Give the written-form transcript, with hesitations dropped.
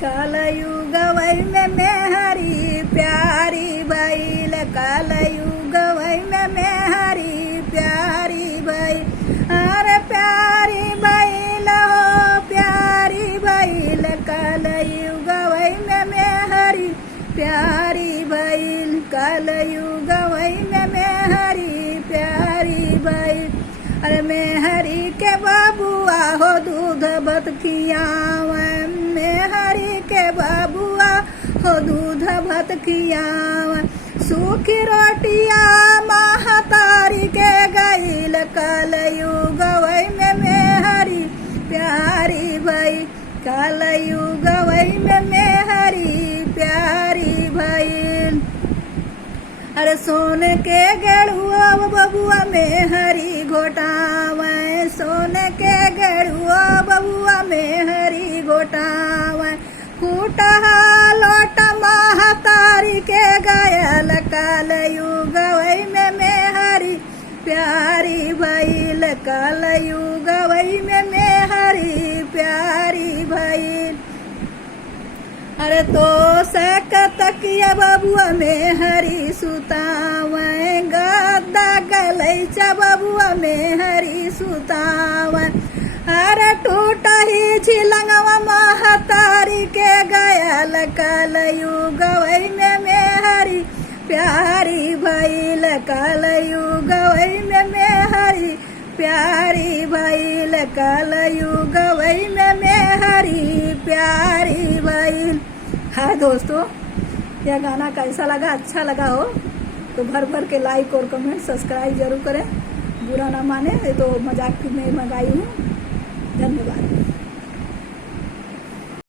कलयुग वही में मेहरी प्यारी भइल, कलयुग वही में मेहरी प्यारी भइल। अरे प्यारी भइल हो प्यारी भइल, कलयुग वही में मेहरी प्यारी भइल, कलयुग वही में मेहरी प्यारी भइल। अरे मेहरी के बाबुआ हो दूध भात खियावे, मेहरी के बाबुआ हो दूध भात खियावे। सूखी रोटिया महतारी के गईल, कलयुग वही में मेहरी प्यारी भई, कलयुग वही में मेहरी प्यारी भई। अरे सोने के गेड़ुआ बबुआ मेहरी घोटावे, सोने के गेड़ुआ बबुआ मेहरी घोटावे। फूटहा लोट महतारी के गयल, कलयुग वही में मेहरी प्यारी भइल, कलयुग वही में मेहरी प्यारी भइल। अरे तो सक तकिया बबुआ मेहरी सुतावे, गद्दा गलैचा बबुआ मेहरी सुतावे। अरे टूट ही झिलंगवा महतारी के गयल, कलयुग वही में मेहरी प्यारी भइल, कलयुग वही में मेहरी प्यारी भइल, कलयुग वही में मेहरी प्यारी भइल। हाय दोस्तों, यह गाना कैसा लगा? अच्छा लगा हो तो भर भर के लाइक और कमेंट सब्सक्राइब जरूर करें। बुरा ना माने, ये तो मजाक में मंगाई हूँ। धन्यवाद।